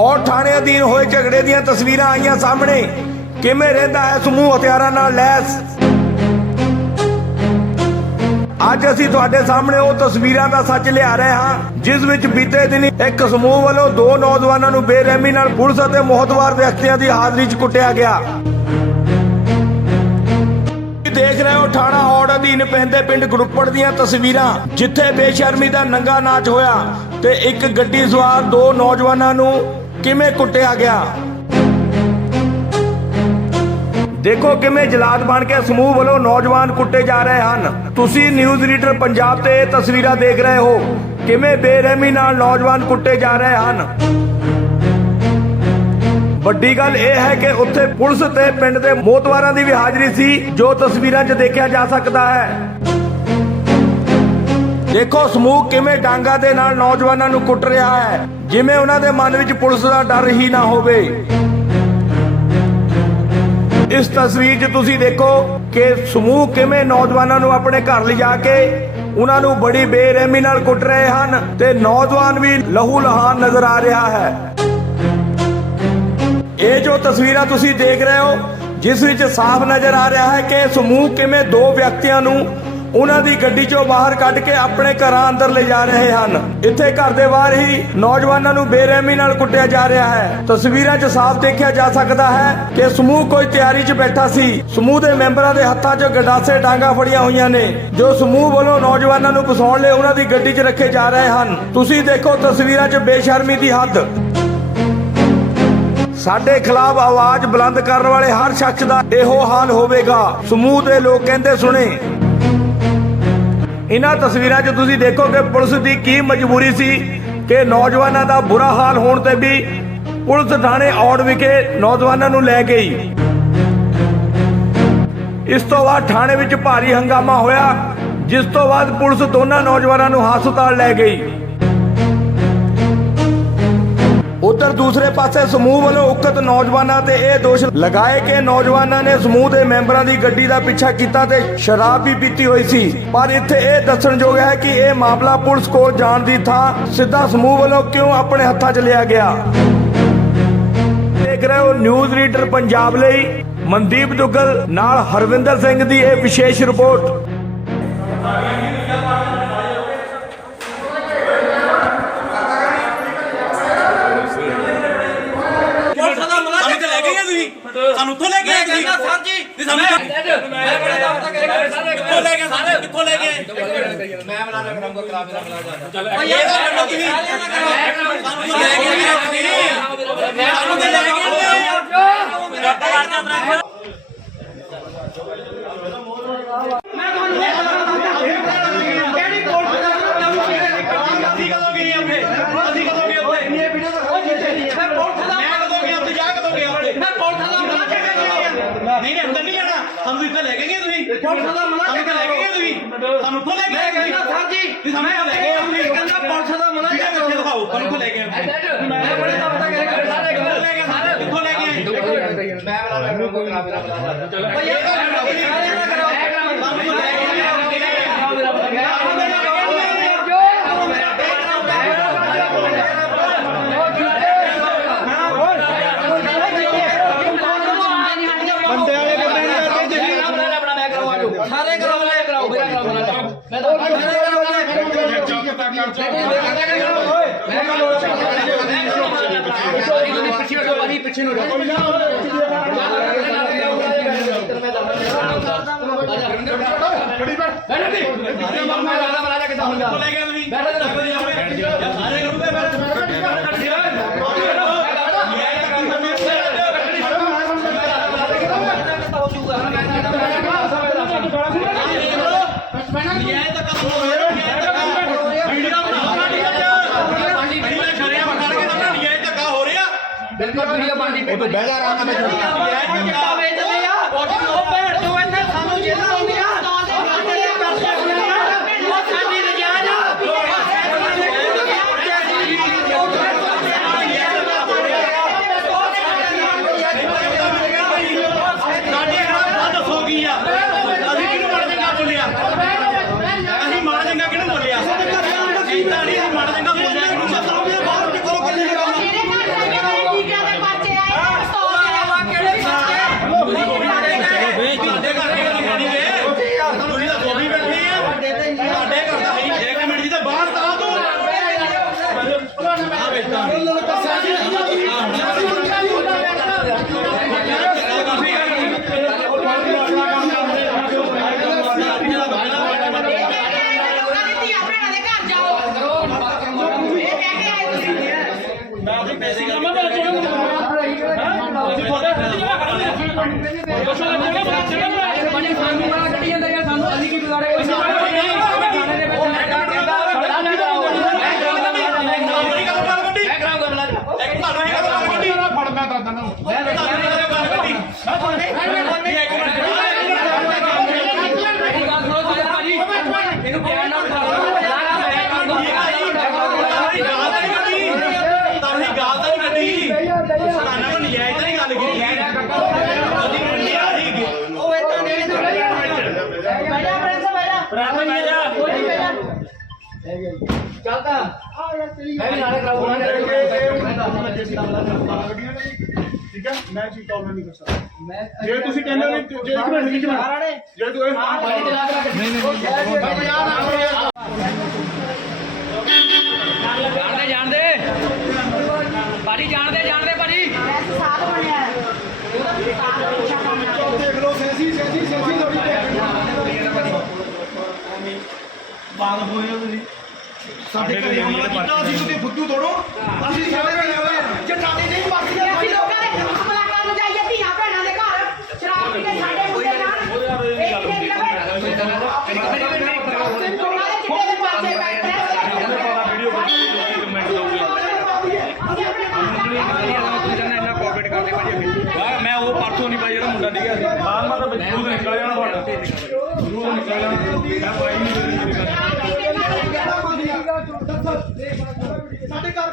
ਔਰ ਥਾਣੇ ਅਧੀਨ ਹੋਏ ਝਗੜੇ ਦੀਆਂ ਤਸਵੀਰਾਂ ਆਈਆਂ ਸਾਹਮਣੇ। ਕਿਵੇਂ ਰਹਿੰਦਾ ਹੈ ਸਮੂਹ ਹਥਿਆਰਾਂ ਨਾਲ ਲੈਸ? ਅੱਜ ਅਸੀਂ ਤੁਹਾਡੇ ਸਾਹਮਣੇ ਉਹ ਤਸਵੀਰਾਂ ਦਾ ਸੱਚ ਲਿਆ ਰਹੇ ਹਾਂ, ਜਿਸ ਵਿੱਚ ਬੀਤੇ ਦਿਨ ਇੱਕ ਸਮੂਹ ਵੱਲੋਂ ਦੋ ਨੌਜਵਾਨਾਂ ਨੂੰ ਬੇਰਹਿਮੀ ਨਾਲ ਪੁਲਿਸ ਅਤੇ ਮੋਹਤਵਾਰ ਵਿਅਕਤੀਆਂ ਦੀ ਹਾਜ਼ਰੀ 'ਚ ਕੁੱਟਿਆ ਗਿਆ। ਦੇਖ ਰਹੇ ਹੋ ਥਾਣਾ ਔੜ ਅਧੀਨ ਪੈਂਦੇ ਪਿੰਡ ਗਰੁੱਪੜ ਦੀਆਂ ਤਸਵੀਰਾਂ, ਜਿੱਥੇ ਬੇਸ਼ਰਮੀ ਦਾ ਨੰਗਾ ਨਾਚ ਹੋਇਆ ਤੇ ਇੱਕ ਗੱਡੀ ਸਵਾਰ ਦੋ ਨੌਜਵਾਨਾਂ ਨੂੰ ਕਿਵੇਂ ਕੁੱਟਿਆ ਗਿਆ? ਦੇਖੋ ਕਿਵੇਂ ਜਲਾਦ ਬਣ ਕੇ ਸਮੂਹ ਵੱਲੋਂ ਨੌਜਵਾਨ ਕੁੱਟੇ ਜਾ ਰਹੇ ਹਨ। ਤੁਸੀਂ ਨਿਊਜ਼ ਰੀਡਰ ਪੰਜਾਬ ਤੇ ਇਹ ਤਸਵੀਰਾਂ ਦੇਖ ਰਹੇ ਹੋ। ਕਿਵੇਂ ਬੇਰਹਿਮੀ ਨਾਲ ਨੌਜਵਾਨ ਕੁੱਟੇ ਜਾ ਰਹੇ ਹਨ। ਵੱਡੀ ਗੱਲ ਇਹ ਹੈ ਕਿ ਉੱਥੇ ਪੁਲਿਸ ਤੇ ਪਿੰਡ ਦੇ ਮੋਤਵਾਰਾਂ ਦੀ ਵੀ ਹਾਜ਼ਰੀ ਸੀ, ਜੋ ਤਸਵੀਰਾਂ 'ਚ ਦੇਖਿਆ ਜਾ ਸਕਦਾ ਹੈ। ਦੇਖੋ ਸਮੂਹ ਕਿਵੇਂ ਡਾਂਗਾ ਦੇ ਨਾਲ ਨੌਜਵਾਨਾਂ ਨੂੰ ਕੁੱਟ ਰਿਹਾ ਹੈ। ਜਿਵੇਂ ਉਹਨਾਂ ਦੇ ਮਨ ਵਿੱਚ ਪੁਲਿਸ ਦਾ ਡਰ ਹੀ ਨਾ ਹੋਵੇ। ਇਸ ਤਸਵੀਰ 'ਚ ਤੁਸੀਂ ਦੇਖੋ ਕਿ ਸਮੂਹ ਕਿਵੇਂ ਨੌਜਵਾਨਾਂ ਨੂੰ ਆਪਣੇ ਘਰ ਲਿਜਾ ਕੇ ਉਹਨਾਂ ਨੂੰ ਬੜੀ ਬੇਰਹਿਮੀ ਨਾਲ ਕੁੱਟ ਰਹੇ ਹਨ ਤੇ ਨੌਜਵਾਨ ਵੀ ਲਹੂ ਲਹਾਨ ਨਜ਼ਰ ਆ ਰਿਹਾ ਹੈ। ਇਹ ਜੋ ਤਸਵੀਰਾਂ ਤੁਸੀਂ ਦੇਖ ਰਹੇ ਹੋ, ਜਿਸ ਵਿੱਚ ਸਾਫ਼ ਨਜ਼ਰ ਆ ਰਿਹਾ ਹੈ ਕਿ ਸਮੂਹ ਕਿਵੇਂ ਦੋ ਵਿਅਕਤੀਆਂ ਨੂੰ ਉਹਨਾਂ ਦੀ ਗੱਡੀ ਚੋਂ ਬਾਹਰ ਕੱਢ ਕੇ ਆਪਣੇ ਘਰਾਂ ਅੰਦਰ ਲੈ ਜਾ ਰਹੇ ਹਨ। ਇੱਥੇ ਘਰ ਦੇ ਬਾਹਰ ਹੀ ਨੌਜਵਾਨਾਂ ਨੂੰ ਬੇਰਹਿਮੀ ਨਾਲ ਕੁੱਟਿਆ ਜਾ ਰਿਹਾ ਹੈ। ਤਸਵੀਰਾਂ 'ਚ ਸਾਫ਼ ਦੇਖਿਆ ਜਾ ਸਕਦਾ ਹੈ ਕਿ ਸਮੂਹ ਕੋਈ ਤਿਆਰੀ 'ਚ ਬੈਠਾ ਸੀ। ਸਮੂਹ ਦੇ ਮੈਂਬਰਾਂ ਦੇ ਹੱਥਾਂ 'ਚ ਗੰਡਾਸੇ ਡਾਂਗਾ ਫੜੀਆਂ ਹੋਈਆਂ ਨੇ। ਜੋ ਸਮੂਹ ਵੱਲੋਂ ਨੌਜਵਾਨਾਂ ਨੂੰ ਫਸਾਉਣ ਲਈ ਉਹਨਾਂ ਦੀ ਗੱਡੀ 'ਚ ਰੱਖੇ ਜਾ ਰਹੇ ਹਨ। ਤੁਸੀਂ ਦੇਖੋ ਤਸਵੀਰਾਂ 'ਚ ਬੇਸ਼ਰਮੀ ਦੀ ਹੱਦ। ਸਾਡੇ ਖਿਲਾਫ ਆਵਾਜ਼ ਬੁਲੰਦ ਕਰਨ ਵਾਲੇ ਹਰ ਸ਼ਖਸ ਦਾ ਇਹੋ ਹਾਲ ਹੋਵੇਗਾ। ਸਮੂਹ ਦੇ ਲੋਕ ਕਹਿੰਦੇ ਸੁਣੇ ਇਹਨਾਂ ਤਸਵੀਰਾਂ 'ਚ ਤੁਸੀਂ ਦੇਖੋ ਕਿ ਪੁਲਿਸ ਦੀ ਕੀ ਮਜਬੂਰੀ ਸੀ ਕਿ ਨੌਜਵਾਨਾਂ ਦਾ ਬੁਰਾ ਹਾਲ ਹੋਣ ਤੇ ਵੀ ਪੁਲਿਸ ਥਾਣੇ ਔੜ ਵਿਖੇ ਨੌਜਵਾਨਾਂ ਨੂੰ ਲੈ ਗਈ। ਇਸ ਤੋਂ ਬਾਅਦ ਥਾਣੇ ਵਿੱਚ ਭਾਰੀ ਹੰਗਾਮਾ ਹੋਇਆ, ਜਿਸ ਤੋਂ ਬਾਅਦ ਪੁਲਿਸ ਦੋਨਾਂ ਨੌਜਵਾਨਾਂ ਨੂੰ ਹਸਪਤਾਲ ਲੈ ਗਈ। ਉਧਰ ਦੂਸਰੇ ਪਾਸੇ ਸਮੂਹ ਵੱਲੋਂ ਉਕਤ ਨੌਜਵਾਨਾਂ ਤੇ ਇਹ ਦੋਸ਼ ਲਗਾਏ ਕਿ ਨੌਜਵਾਨਾਂ ਨੇ ਸਮੂਹ ਦੇ ਮੈਂਬਰਾਂ ਦੀ ਗੱਡੀ ਦਾ ਪਿੱਛਾ ਕੀਤਾ ਤੇ ਸ਼ਰਾਬ ਵੀ ਪੀਤੀ ਹੋਈ ਸੀ। ਪਰ ਇੱਥੇ ਇਹ ਦੱਸਣਯੋਗ ਹੈ ਕਿ ਇਹ ਮਾਮਲਾ ਪੁਲਿਸ ਕੋਲ ਜਾਣ ਦੀ ਥਾਂ ਸਿੱਧਾ ਸਮੂਹ ਵੱਲੋਂ ਕਿਉਂ ਆਪਣੇ ਹੱਥਾਂ 'ਚ ਲਿਆ ਗਿਆ? ਦੇਖ ਰਹੇ ਹੋ ਨਿਊਜ਼ ਰੀਡਰ ਪੰਜਾਬ ਲਈ ਮਨਦੀਪ ਦੁੱਗਲ ਨਾਲ ਹਰਵਿੰਦਰ ਸਿੰਘ ਦੀ ਇਹ ਵਿਸ਼ੇਸ਼ ਰਿਪੋਰਟ ਪੁਲਿਸ ਦਾ ਮਲਾ ਸਾਨੂੰ ਤੇ ਲੈ ਗਏ ਆ ਤੁਸੀਂ ਸਾਨੂੰ ਉੱਥੋਂ ਲੈ ਗਏ ਆ ਤੁਸੀਂ? ਸਰ ਜੀ ਨਹੀਂ ਸਾਨੂੰ ਕਿੱਥੋਂ ਲੈ ਗਏ ਸਾਨੂੰ ਕਿੱਥੋਂ ਲੈ ਗਏ ਮੈਂ ਬਣਾ ਰਿਹਾ ਕਰਾਂਗਾ ਕਰਾ ਮੇਰਾ ਬਣਾ ਚੱਲ ਇਹ ਤਾਂ ਕਰੋ ਤੁਸੀਂ। ਸਾਨੂੰ ਲੈ ਗਏ ਆ ਤੁਸੀਂ ਸਾਨੂੰ ਤੇ ਲੈ ਗਏ ਆ ਅਸੀਂ ਕਦੋਂ ਗਏ ਉੱਥੇ ਅਸੀਂ ਕਦੋਂ ਗਏ ਉੱਥੇ ਇਹ ਵੀਡੀਓ ਤਾਂ ਮੈਂ ਕਦੋਂ ਗਿਆ ਉੱਥੇ ਜਾ ਕਦੋਂ ਗਿਆ ਉੱਥੇ ਮੈਂ ਪੁਲਿਸ ਦਾ ਮਲਾ ਚੱਕ ਨਹੀਂ ਨਹੀਂ ਅੰਦਰ ਨਹੀਂ ਜਾਣਾ ਸਾਨੂੰ ਇੱਥੇ ਲੈ ਕੇ ਗਏ ਤੁਸੀਂ ਪੁਲਿਸ ਦਾ ਮਲਾ ਸਾਨੂੰ ਇੱਥੇ ਲੈ ਕੇ ਗਏ ਤੁਸੀਂ ਸਾਨੂੰ ਉੱਥੋਂ ਲੈ ਕੇ ਮੈਂ ਗਏ ਕਹਿੰਦਾ ਸਰ ਜੀ ਤੁਸੀਂ ਸਾਨੂੰ ਇੱਥੇ ਲੈ ਕੇ ਗਏ ਤੁਸੀਂ ਕਹਿੰਦਾ ਪੁਲਿਸ ਦਾ ਮਲਾ ਠੀਕ ਹੈ ਚੱਕ ਇੱਥੇ ਦਿਖਾਓ ਸਾਨੂੰ ਉੱਥੋਂ ਲੈ ਕੇ ਗਏ ਮੈਂ ਬੜੇ ਦਾ ਪਤਾ ਕਰੇਗਾ ਸਾਰੇ ਕਿੱਥੋਂ ਲੈ ਗਏ ਸਾਨੂੰ ਕਿੱਥੋਂ ਲੈ ਕੇ ਆਏ ਮੈਂ ਬਣਾ ਰਿਹਾ ਕਰਾ ਮੇਰਾ ਬਣਾ ਚੱਲ ਭਈਆ ਸਾਰੇ ਨਾ ਕਰਾਓ ਸਾਨੂੰ ਲੈ ਕੇ ਗਏ ਬੰਦੇ ਵਾਲੇ ਬੰਦੇ ਨਹੀਂ ਕਰਦੇ ਤੁਸੀਂ ਆਪਣਾ ਆਪਣਾ ਮੈਂ ਕਰਵਾਓ ਸਾਰੇ ਕਰਾਓ ਲੈ ਕਰਾਓ ਮੇਰਾ ਕਰਾਓ ਬਣਾ ਮੈਂ ਤਾਂ ਸਾਰੇ ਕਰਾਓ ਪਿੱਛੇ ਹੋ ਪਾਣੀ ਪਿੱਛੇ ਨੂੰ ਉੱਥੋਂ ਲੈ ਗਏ ਤੁਸੀਂ ਸਾਰੇ ਕਰੂਗੇ ਮੈਂ ਇਹ ਤਾਂ ਕੰਮ ਹੋ ਰਿਹਾ ਵੀਡੀਓ ਬਣਾ ਵੀਡੀਓ ਸ਼ਰਿਆ ਬਣਾ ਕੇ ਤਾਂ ਇਹ ਧੱਕਾ ਹੋ ਰਿਹਾ ਉਹ ਤੋਂ ਬਹਿ ਜਾ ਆਰਾਮ ਨਾਲ ਆ ਉਹ ਭੈਣ ਚੋ ਇੱਥੇ ਸਾਨੂੰ ਜੇਲ੍ਹਾਂ ਆਉਂਦੀਆਂ ਉਹ ਸਾਡੀ ਨਜਾਇਜ਼ ਸਾਡੇ ਖਿਲਾਫ ਵੱਧ ਹੋ ਗਈ ਆ ਅਸੀਂ ਕਿਹਨੂੰ ਮਾੜਾ ਚੰਗਾ ਬੋਲਿਆ ਅਸੀਂ ਮਾੜਾ ਚੰਗਾ ਕਿਹਨੂੰ ਬੋਲਿਆ ਇਦਾਂ ਨਹੀਂ ਅਸੀਂ ਮਾੜਾ ਚੰਗਾ ਬੋਲਿਆ ਕਿਹਨੂੰ ਮਤਲਬ ਇਹ ਬਾਹਰ ਨਿਕਲੋ ਕੱਲੇ ਭਾਜੀ ਸਾਨੂੰ ਬੜਾ ਕੱਢੀ ਜਾਂਦਾ ਯਾਰ ਸਾਨੂੰ ਅਸੀਂ ਕੀ ਵਿਗਾੜੇ ਕੋਈ ਨਹੀਂ ਥਾਣੇ ਦੇ ਵਿੱਚ ਮੈਂ ਜਾ ਕੇ ਮੈਂ ਕਰਾਉਂਗਾ ਮੈਂ ਕਰਾਉਂਗਾ ਮੈਂ ਕਰਾਉਂਗਾ ਇੱਕ ਤੁਹਾਨੂੰ ਇਹ ਗੱਲ ਕੱਢੀ ਫੜਦਾ ਤਾਂ ਤੈਨੂੰ ਮੈਂ ਦੱਸਿਆ ਨਹੀਂ ਗੱਲ ਕੱਢੀ ਮੇਰੀ ਗੱਲ ਸੁਣੋ ਸਾਰੇ ਭਾਜੀ ਇਹਨੂੰ ਪਿਆਰ ਨਾਲ ਬਿਠਾ ਲਓ ਮੈਂ ਕਰਾਉਂਗਾ ਤਾਰੀ ਗਾਲ ਤਾਂ ਨਹੀਂ ਕੱਢੀ ਤਾਰੀ ਗਾਲ ਤਾਂ ਨਹੀਂ ਕੱਢੀ ਸਾਨਾ ਕੋ ਨਜਾਇਜ਼ ਤਾਂ ਨਹੀਂ ਗੱਲ ਕੀਤੀ ਅਸੀਂ ਮੰਨਿਆ ਸੀ ਪ੍ਰਾਪਤ ਮੈਂ ਜਾ ਚੱਲਦਾ। ਮੈਂ ਵੀ ਨਾਲੇ ਕਰਾਉਂਗਾ ਠੀਕ ਹੈ? ਮੈਂ ਚੀਜ਼ ਪ੍ਰੋਬਲਮ ਨਹੀਂ ਕਰ ਸਕਦਾ। ਮੈਂ ਜੇ ਤੁਸੀਂ ਕਹਿੰਦੇ ਹੋ ਜੇ ਇੱਕ ਮਿੰਟ ਇੱਕ ਮਿੰਟ। ਜੇ ਤੂੰ ਇਹ ਭਾਜੀ ਚਲਾ ਕੇ ਰੱਖ। ਨਹੀਂ ਜਾਣਦੇ ਜਾਣਦੇ। ਭਾਜੀ ਜਾਣਦੇ ਜਾਣਦੇ। ਸਾਡੇ ਘਰੇ ਹਮਲਾ ਕੀਤਾ ਅਸੀਂ ਕਿਤੇ ਫੁੱਦੂ ਤੋੜੋ ਅਸੀਂ ਸਾਰੇ ਘਰੇ ਹੋਏ ਜੇ ਟਾਣੇ ਨਹੀਂ ਪੱਕਦੇ ਅਸੀਂ ਲੋਕਾਂ ਦੇ ਹਮਲਾ ਕਰਨ ਜਾਈਏ ਧੀਆਂ ਭੈਣਾਂ ਦੇ ਘਰ ਸ਼ਰਾਬ ਪੀ ਕੇ ਸਾਡੇ ਮੁੰਡੇ ਨਾਲ। ਹੈ ਉਹਨਾਂ ਦੇ ਦੇ ਮੈਂ ਉਹ ਪਰਸੋਂ ਨਹੀਂ ਪਾਈ ਜਿਹੜਾ ਮੁੰਡਾ ਡਿੱਗਿਆ ਸੀ। ਹਾਂ ਮੈਂ ਤਾਂ ਬਜੂਦ ਨਿਕਲ ਜਾਣਾ ਤੁਹਾਡਾ। ਬਜੂਦ ਨਿਕਲ ਜਾਣਾ। ਮੈਂ ਪਾਈ ਨਹੀਂ